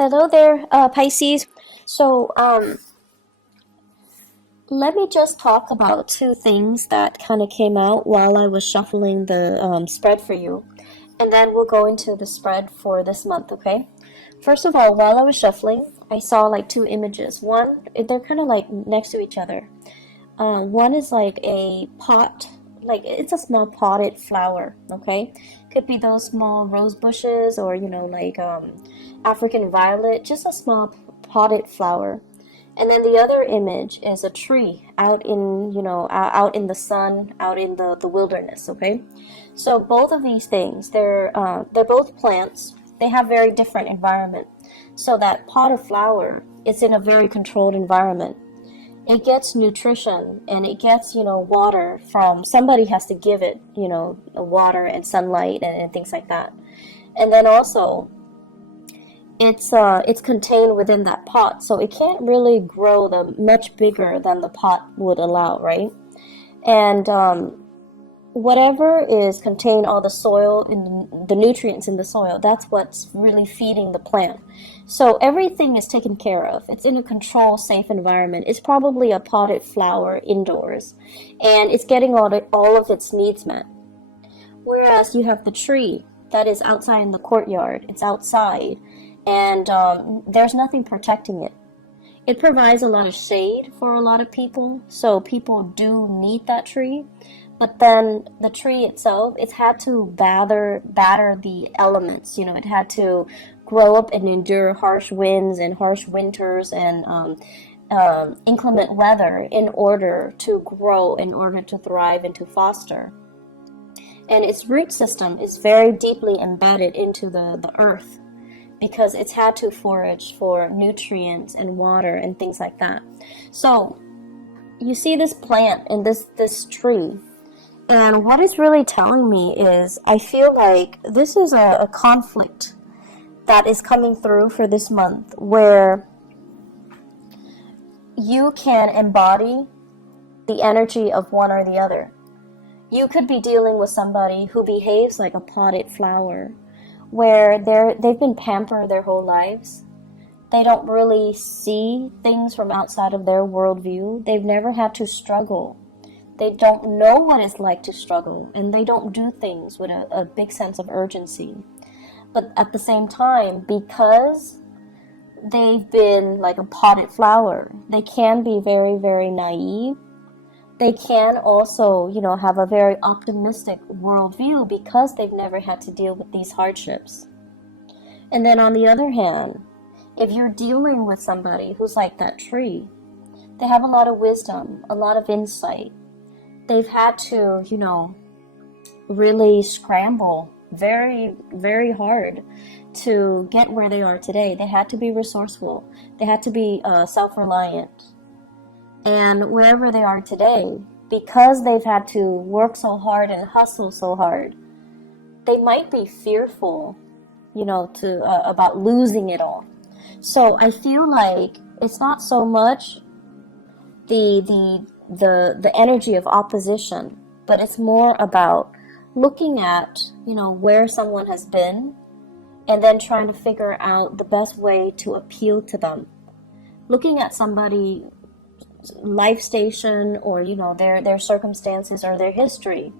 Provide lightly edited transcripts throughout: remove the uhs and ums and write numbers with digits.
Hello there, Pisces. So, let me just talk about two things that kind of came out while I was shuffling the spread for you. And then we'll go into the spread for this month, okay? First of all, while I was shuffling, I saw like two images. One, they're kind of like next to each other. One is like a pot, like it's a small potted flower, okay? Could be those small rose bushes or, like African violet, just a small potted flower. And then the other image is a tree out in, out in the sun, out in the wilderness, okay? So both of these things, they're both plants. They have very different environment. So that pot of flower is in a very controlled environment. It gets nutrition and it gets, water from somebody has to give it, water and sunlight and things like that. And then also it's contained within that pot, so it can't really grow much bigger than the pot would allow, right? And whatever is contained, all the soil and the nutrients in the soil, that's what's really feeding the plant. So everything is taken care of. It's in a controlled, safe environment. It's probably a potted flower indoors, and it's getting all of its needs met. Whereas you have the tree that is outside in the courtyard. It's outside, and there's nothing protecting it. It provides a lot of shade for a lot of people, so people do need that tree. But then the tree itself, it's had to batter the elements. It had to grow up and endure harsh winds and harsh winters and inclement weather in order to grow, in order to thrive and to foster. And its root system is very deeply embedded into the earth because it's had to forage for nutrients and water and things like that. So you see this plant and this tree. And what it's really telling me is I feel like this is a conflict that is coming through for this month where you can embody the energy of one or the other. You could be dealing with somebody who behaves like a potted flower, where they've been pampered their whole lives. They don't really see things from outside of their worldview. They've never had to struggle. They don't know what it's like to struggle, and they don't do things with a big sense of urgency. But at the same time, because they've been like a potted flower, they can be very, very naive. They can also, have a very optimistic worldview because they've never had to deal with these hardships. And then on the other hand, if you're dealing with somebody who's like that tree, they have a lot of wisdom, a lot of insight. They've had to, really scramble very, very hard to get where they are today. They had to be resourceful. They had to be self-reliant. And wherever they are today, because they've had to work so hard and hustle so hard, they might be fearful, about losing it all. So I feel like it's not so much the energy of opposition, but it's more about looking at, where someone has been and then trying to figure out the best way to appeal to them. Looking at somebody life station or their circumstances or their history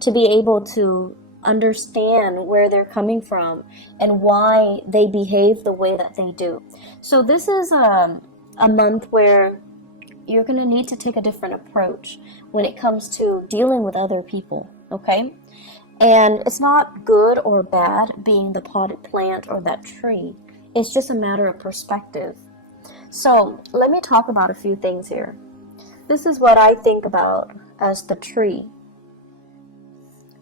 to be able to understand where they're coming from and why they behave the way that they do. So this is a month where you're going to need to take a different approach when it comes to dealing with other people, okay? And it's not good or bad being the potted plant or that tree. It's just a matter of perspective. So let me talk about a few things here. This is what I think about as the tree.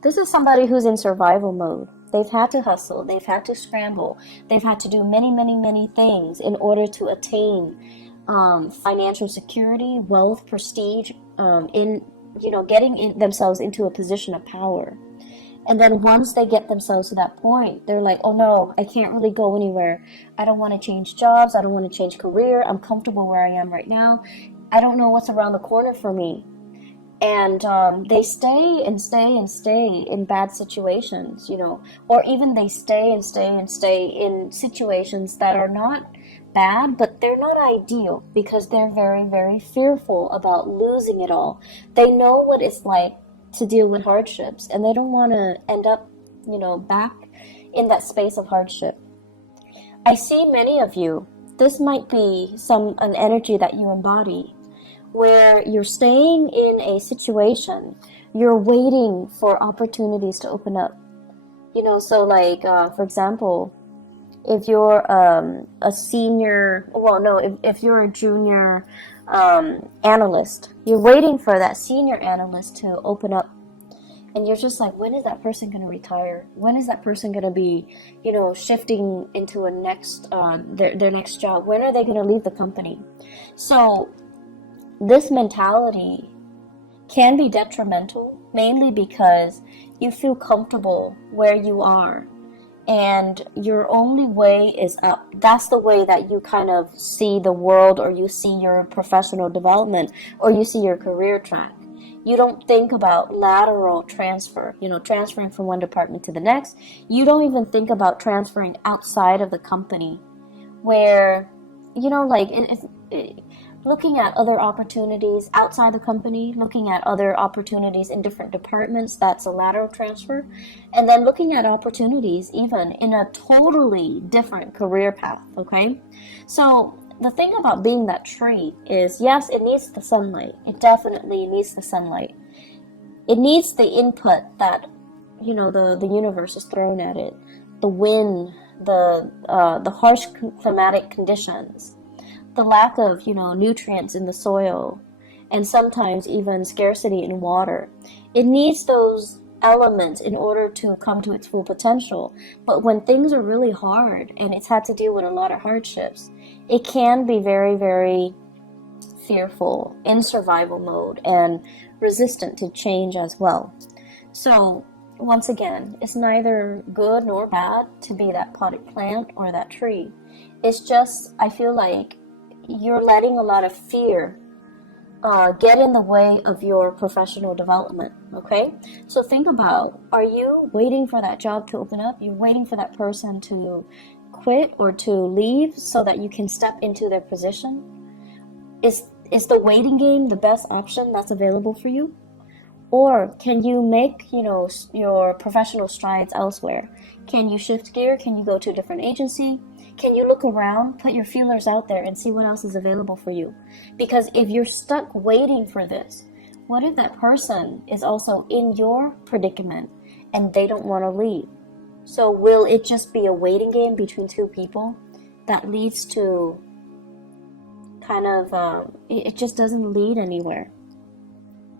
This is somebody who's in survival mode. They've had to hustle. They've had to scramble. They've had to do many, many, many things in order to attain financial security, wealth, prestige, getting themselves into a position of power. And then once they get themselves to that point, they're like, oh no, I can't really go anywhere. I don't want to change jobs. I don't want to change career. I'm comfortable where I am right now. I don't know what's around the corner for me. And they stay and stay and stay in bad situations, or even they stay and stay and stay in situations that are not bad, but they're not ideal because they're very, very fearful about losing it all. They know what it's like to deal with hardships, and they don't want to end up, back in that space of hardship. I see many of you, this might be an energy that you embody, where you're staying in a situation, you're waiting for opportunities to open up. So like, for example, if you're a senior, well, no, if you're a junior analyst, you're waiting for that senior analyst to open up. And you're just like, when is that person going to retire? When is that person going to be, shifting into a next, their next job? When are they going to leave the company? So this mentality can be detrimental, mainly because you feel comfortable where you are and your only way is up. That's the way that you kind of see the world, or you see your professional development, or you see your career track. You don't think about lateral transfer, transferring from one department to the next. You don't even think about transferring outside of the company, where, looking at other opportunities outside the company, looking at other opportunities in different departments, that's a lateral transfer. And then looking at opportunities even in a totally different career path, okay? So the thing about being that tree is, yes, it needs the sunlight. It definitely needs the sunlight. It needs the input that, the universe is thrown at it. The wind, the harsh climatic conditions, the lack of, nutrients in the soil, and sometimes even scarcity in water. It needs those elements in order to come to its full potential. But when things are really hard and it's had to deal with a lot of hardships, it can be very, very fearful, in survival mode, and resistant to change as well. So once again, it's neither good nor bad to be that potted plant or that tree. It's just, I feel like you're letting a lot of fear get in the way of your professional development, okay? So think about, are you waiting for that job to open up? You're waiting for that person to quit or to leave so that you can step into their position? Is the waiting game the best option that's available for you? Or can you make, your professional strides elsewhere? Can you shift gear? Can you go to a different agency? Can you look around, put your feelers out there, and see what else is available for you? Because if you're stuck waiting for this, what if that person is also in your predicament and they don't want to leave? So will it just be a waiting game between two people that leads to kind of, it just doesn't lead anywhere?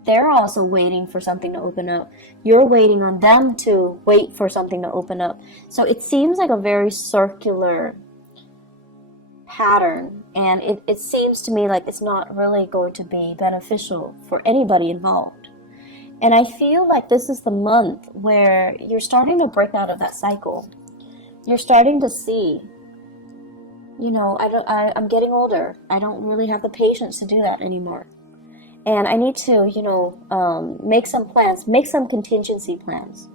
They're also waiting for something to open up. You're waiting on them to wait for something to open up. So it seems like a very circular pattern, and it seems to me like it's not really going to be beneficial for anybody involved. And I feel like this is the month where you're starting to break out of that cycle. You're starting to see, I'm getting older. I don't really have the patience to do that anymore. And I need to, make some plans, make some contingency plans.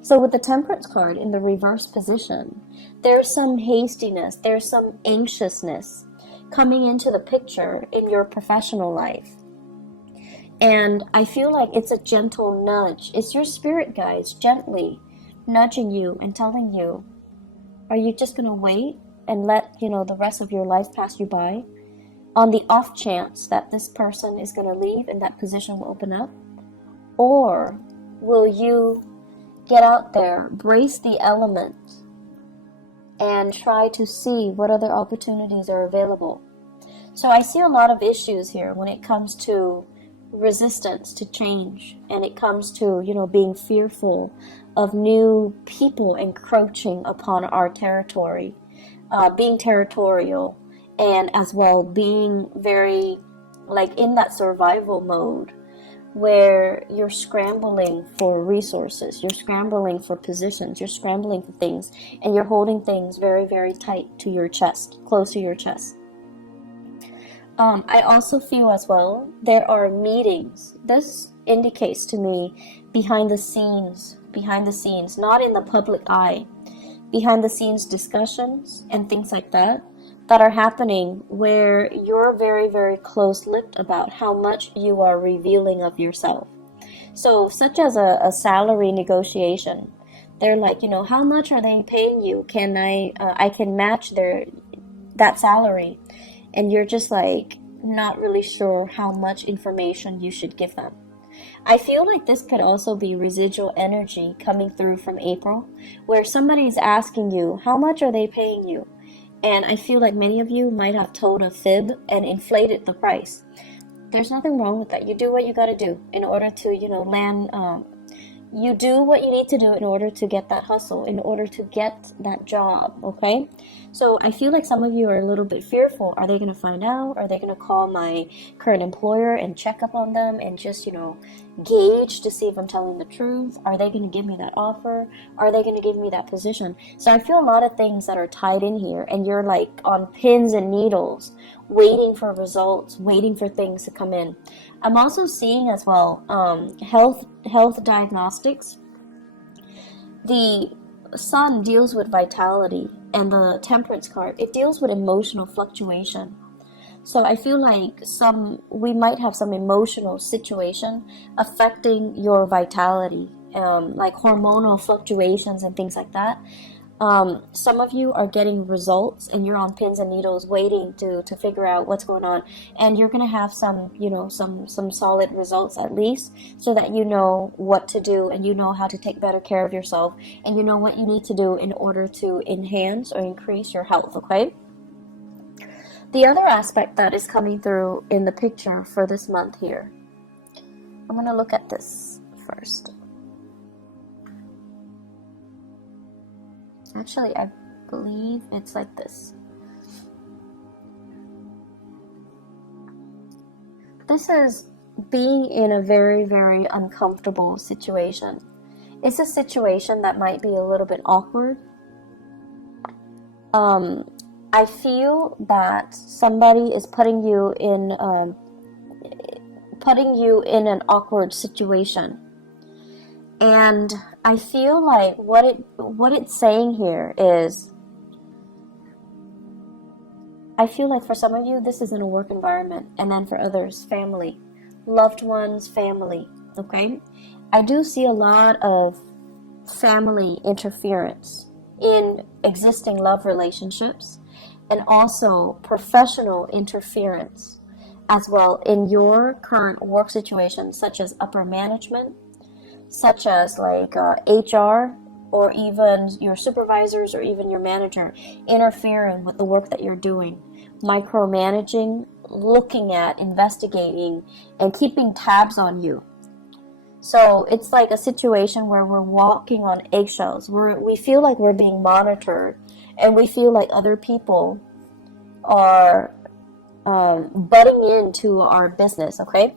So with the Temperance card in the reverse position, there's some hastiness, there's some anxiousness coming into the picture in your professional life. And I feel like it's a gentle nudge. It's your spirit guides gently nudging you and telling you, are you just going to wait and let, the rest of your life pass you by on the off chance that this person is going to leave and that position will open up? Or will you get out there, brace the element, and try to see what other opportunities are available? So I see a lot of issues here when it comes to resistance to change, and it comes to, being fearful of new people encroaching upon our territory, being territorial, and as well being very, in that survival mode, where you're scrambling for resources, you're scrambling for positions, you're scrambling for things, and you're holding things very, very tight to your chest, close to your chest. I also feel as well, there are meetings. This indicates to me behind the scenes, not in the public eye, behind the scenes discussions and things like that are happening where you're very, very close-lipped about how much you are revealing of yourself. So, such as a salary negotiation, they're like, how much are they paying you? Can I can match that salary, and you're just like not really sure how much information you should give them. I feel like this could also be residual energy coming through from April, where somebody's asking you, how much are they paying you? And I feel like many of you might have told a fib and inflated the price. There's nothing wrong with that. You do what you got to do in order to, land. You do what you need to do in order to get that hustle, in order to get that job, okay? So I feel like some of you are a little bit fearful. Are they going to find out? Are they going to call my current employer and check up on them and just, gauge to see if I'm telling the truth? Are they going to give me that offer? Are they going to give me that position? So I feel a lot of things that are tied in here, and you're like on pins and needles, waiting for results, waiting for things to come in. I'm also seeing as well health diagnostics. The sun deals with vitality, and the temperance card, it deals with emotional fluctuation. So I feel like we might have some emotional situation affecting your vitality, like hormonal fluctuations and things like that. Some of you are getting results and you're on pins and needles waiting to figure out what's going on, and you're going to have some solid results at least, so that you know what to do and you know how to take better care of yourself and you know what you need to do in order to enhance or increase your health, okay? The other aspect that is coming through in the picture for this month here, I'm going to look at this first. Actually, I believe it's like this. This is being in a very, very uncomfortable situation. It's a situation that might be a little bit awkward. I feel that somebody is putting you in an awkward situation. And I feel like what it's saying here is, I feel like for some of you, this is in a work environment, and then for others, family, loved ones, family, okay? I do see a lot of family interference in existing love relationships, and also professional interference as well in your current work situation, such as upper management, such as like HR, or even your supervisors or even your manager interfering with the work that you're doing, micromanaging, looking at, investigating, and keeping tabs on you. So it's like a situation where we're walking on eggshells. We feel like we're being monitored, and we feel like other people are butting into our business, okay?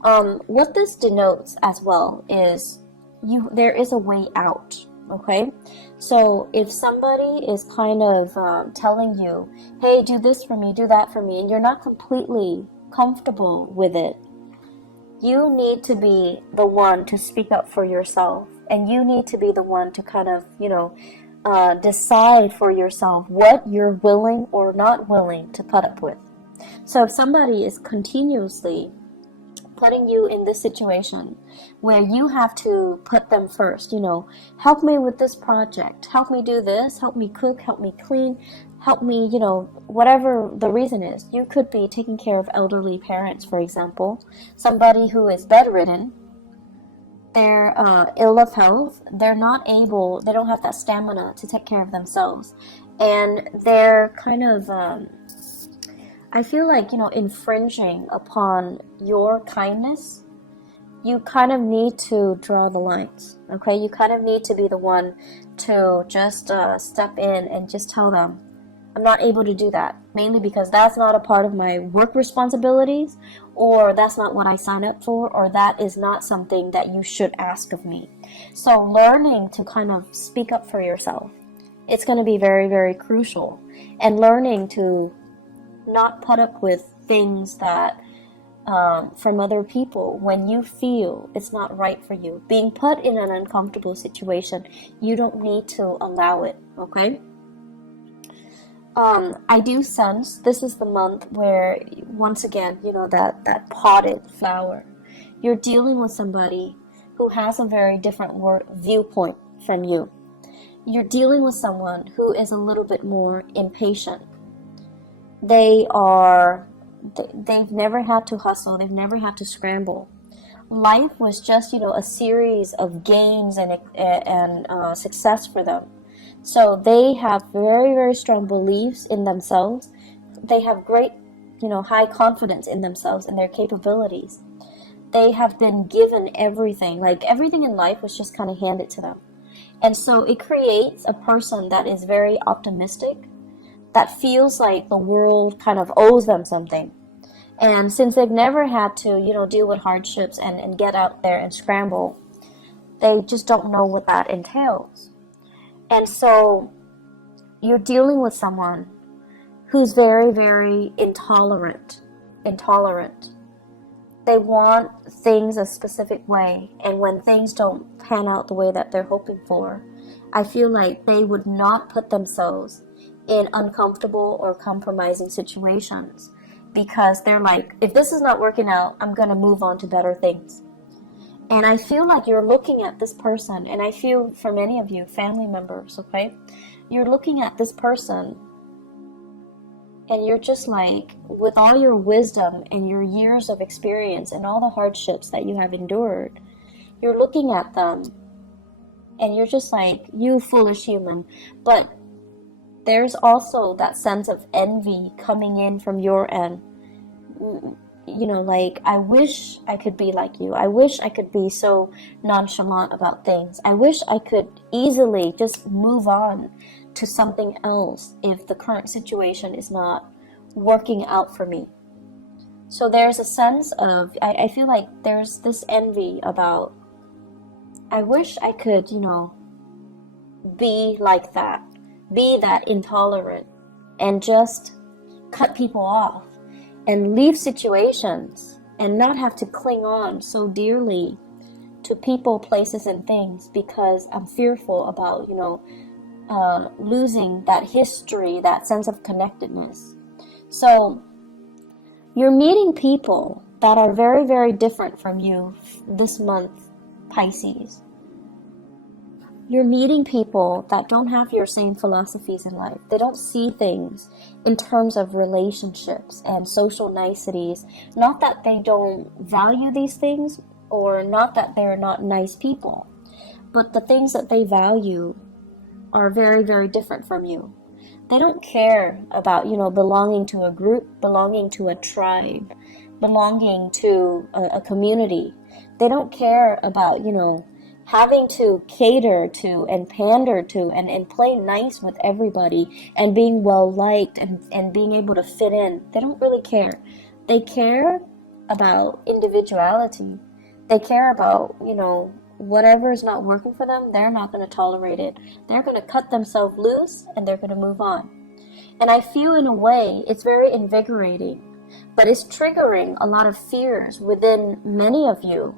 What this denotes as well is there is a way out, okay? So if somebody is kind of telling you, hey, do this for me, do that for me, and you're not completely comfortable with it, you need to be the one to speak up for yourself, and you need to be the one to kind of, decide for yourself what you're willing or not willing to put up with. So if somebody is continuously putting you in this situation where you have to put them first, help me with this project, help me do this, help me cook, help me clean, help me, whatever the reason is. You could be taking care of elderly parents, for example, somebody who is bedridden, they're ill of health, they don't have that stamina to take care of themselves, and they're kind of I feel like, infringing upon your kindness. You kind of need to draw the lines, okay? You kind of need to be the one to just step in and just tell them, I'm not able to do that, mainly because that's not a part of my work responsibilities, or that's not what I signed up for, or that is not something that you should ask of me. So learning to kind of speak up for yourself, it's going to be very, very crucial. And learning to not put up with things that from other people when you feel it's not right for you. Being put in an uncomfortable situation, you don't need to allow it, okay? I do sense this is the month where, once again, that potted flower. You're dealing with somebody who has a very different viewpoint from you. You're dealing with someone who is a little bit more impatient. They've never had to hustle. They've never had to scramble. Life was just, a series of gains and success for them. So they have very, very strong beliefs in themselves. They have great, high confidence in themselves and their capabilities. They have been given everything. Like, everything in life was just kind of handed to them. And so it creates a person that is very optimistic, that feels like the world kind of owes them something. And since they've never had to, deal with hardships and get out there and scramble, they just don't know what that entails. And so you're dealing with someone who's very, very intolerant. They want things a specific way, and when things don't pan out the way that they're hoping for, I feel like they would not put themselves in uncomfortable or compromising situations, because they're like, if this is not working out, I'm going to move on to better things. And I feel like you're looking at this person, and I feel for many of you, family members, okay? You're looking at this person, and you're just like, with all your wisdom and your years of experience and all the hardships that you have endured, you're looking at them, and you're just like, you foolish human. But there's also that sense of envy coming in from your end. Like, I wish I could be like you. I wish I could be so nonchalant about things. I wish I could easily just move on to something else if the current situation is not working out for me. So there's a sense of, I feel like there's this envy about, I wish I could, be like that, be that intolerant, and just cut people off and leave situations and not have to cling on so dearly to people, places, and things, because I'm fearful about, losing that history, that sense of connectedness. So you're meeting people that are very, very different from you this month, Pisces. You're meeting people that don't have your same philosophies in life. They don't see things in terms of relationships and social niceties. Not that they don't value these things, or not that they're not nice people, but the things that they value are very, very different from you. They don't care about, belonging to a group, belonging to a tribe, belonging to a community. They don't care about, having to cater to and pander to and play nice with everybody and being well liked and being able to fit in. They don't really care. They care about individuality. They care about, whatever is not working for them, they're not going to tolerate it. They're going to cut themselves loose and they're going to move on. And I feel, in a way, it's very invigorating, but it's triggering a lot of fears within many of you.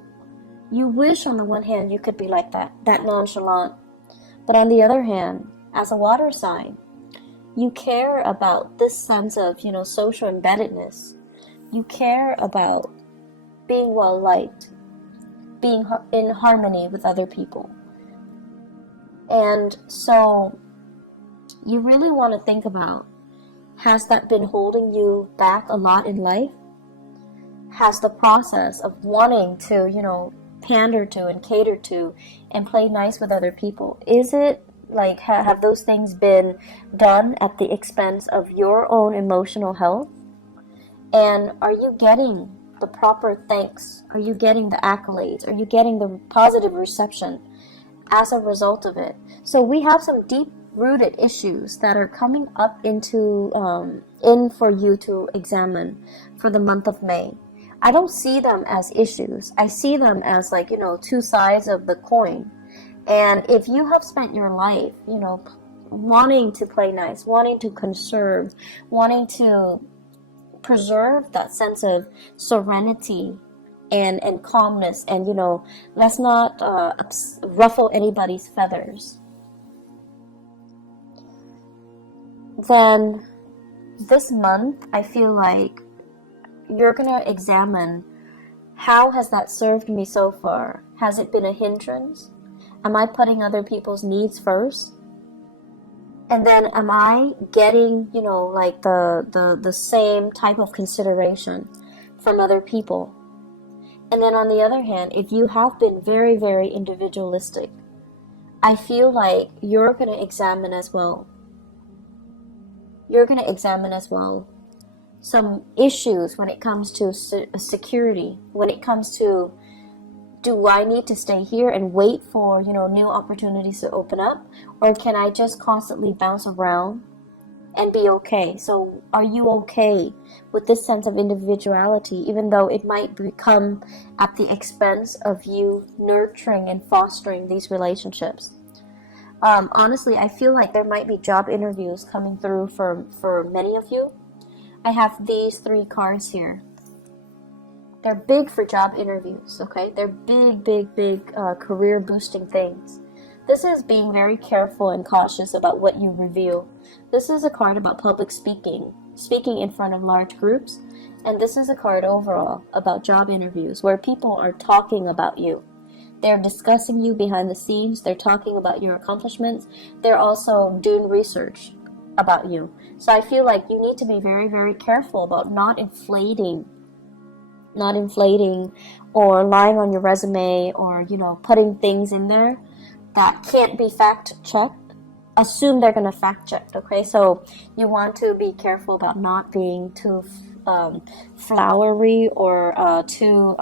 You wish on the one hand you could be like that nonchalant. But on the other hand, as a water sign, you care about this sense of, social embeddedness. You care about being well liked, being in harmony with other people. And so you really want to think about, has that been holding you back a lot in life? Has the process of wanting to, pander to and cater to and play nice with other people, is it like, have those things been done at the expense of your own emotional health? And are you getting the proper thanks? Are you getting the accolades? Are you getting the positive reception as a result of it? So we have some deep-rooted issues that are coming up in for you to examine for the month of May. I don't see them as issues. I see them as two sides of the coin. And if you have spent your life, wanting to play nice, wanting to conserve, wanting to preserve that sense of serenity and calmness, and let's not ruffle anybody's feathers. Then this month, I feel like you're gonna examine, how has that served me so far? Has it been a hindrance? Am I putting other people's needs first? And then am I getting, like the same type of consideration from other people? And then on the other hand, if you have been very, very individualistic, I feel like you're going to examine as well. You're going to examine as well some issues when it comes to security, when it comes to, do I need to stay here and wait for, new opportunities to open up? Or can I just constantly bounce around and be okay? So are you okay with this sense of individuality, even though it might become at the expense of you nurturing and fostering these relationships? Honestly, I feel like there might be job interviews coming through for many of you. I have these 3 cards here. They're big for job interviews, okay? They're big career boosting things. This is being very careful and cautious about what you reveal. This is a card about public speaking in front of large groups. And this is a card overall about job interviews where people are talking about you. They're discussing you behind the scenes. They're talking about your accomplishments. They're also doing research about you. So I feel like you need to be very, very careful about not inflating or lying on your resume, or putting things in there that can't be fact checked. Assume they're going to fact check, okay? So you want to be careful about not being too flowery or too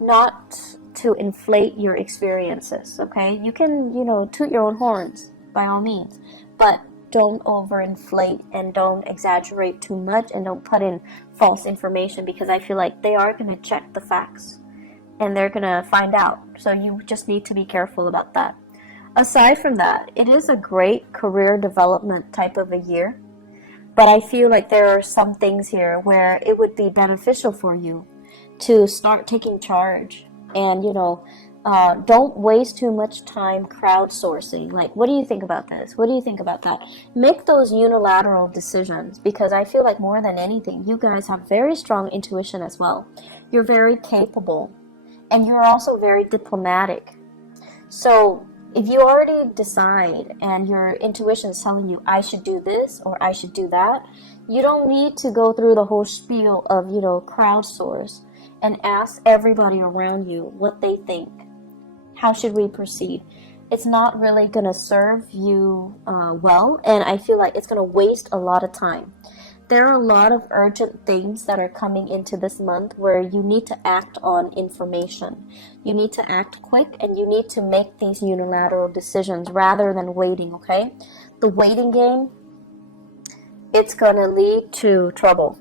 not to inflate your experiences, okay? You can toot your own horns by all means, but don't overinflate and don't exaggerate too much, and don't put in false information, because I feel like they are going to check the facts and they're going to find out. So you just need to be careful about that. Aside from that, it is a great career development type of a year, but I feel like there are some things here where it would be beneficial for you to start taking charge and don't waste too much time crowdsourcing. Like, what do you think about this? What do you think about that? Make those unilateral decisions, because I feel like more than anything, you guys have very strong intuition as well. You're very capable, and you're also very diplomatic. So if you already decide and your intuition is telling you, I should do this or I should do that, you don't need to go through the whole spiel of, crowdsource and ask everybody around you what they think. How should we proceed? It's not really going to serve you well, and I feel like it's going to waste a lot of time. There are a lot of urgent things that are coming into this month where you need to act on information. You need to act quick, and you need to make these unilateral decisions rather than waiting, okay? The waiting game, it's going to lead to trouble.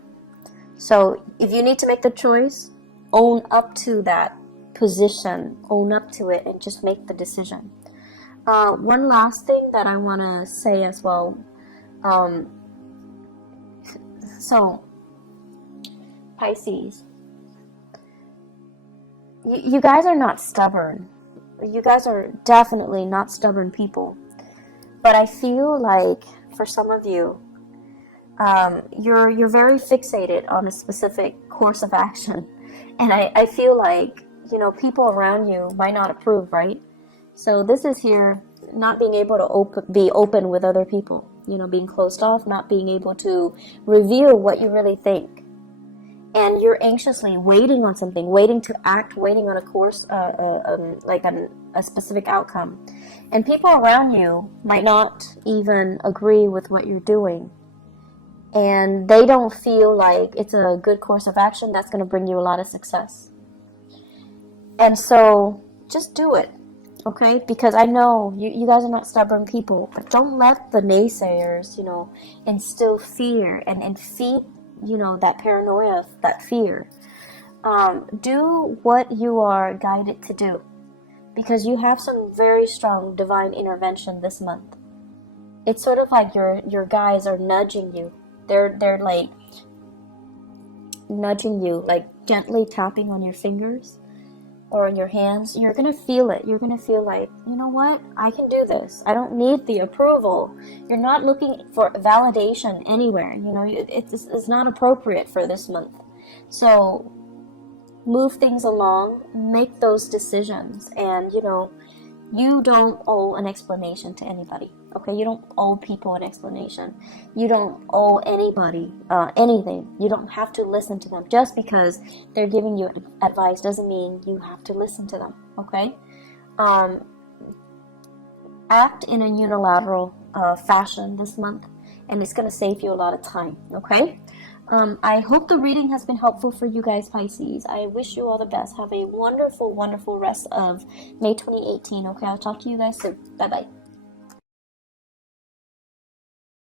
So if you need to make the choice, own up to that position, own up to it, and just make the decision. One last thing that I want to say as well. So, Pisces, you guys are not stubborn. You guys are definitely not stubborn people. But I feel like for some of you, you're very fixated on a specific course of action. And I feel like, people around you might not approve, right? So this is here not being able to be open with other people, being closed off, not being able to reveal what you really think. And you're anxiously waiting on something, waiting to act, waiting on a course, like a specific outcome. And people around you might not even agree with what you're doing. And they don't feel like it's a good course of action that's going to bring you a lot of success. And so just do it, okay? Because I know you guys are not stubborn people, but don't let the naysayers, instill fear and feed, that paranoia, that fear. Do what you are guided to do, because you have some very strong divine intervention this month. it's sort of like your guides are nudging you. They're like nudging you, like gently tapping on your fingers or on your hands. You're gonna feel it. You're gonna feel like, you know what, I can do this. I don't need the approval. You're not looking for validation anywhere. You know, it's not appropriate for this month. So move things along, make those decisions, and you know, you don't owe an explanation to anybody. Okay, you don't owe people an explanation. You don't owe anybody anything. You don't have to listen to them. Just because they're giving you advice doesn't mean you have to listen to them. Okay, act in a unilateral fashion this month, and it's going to save you a lot of time. Okay, I hope the reading has been helpful for you guys, Pisces. I wish you all the best. Have a wonderful, wonderful rest of May 2018. Okay, I'll talk to you guys soon. Bye bye.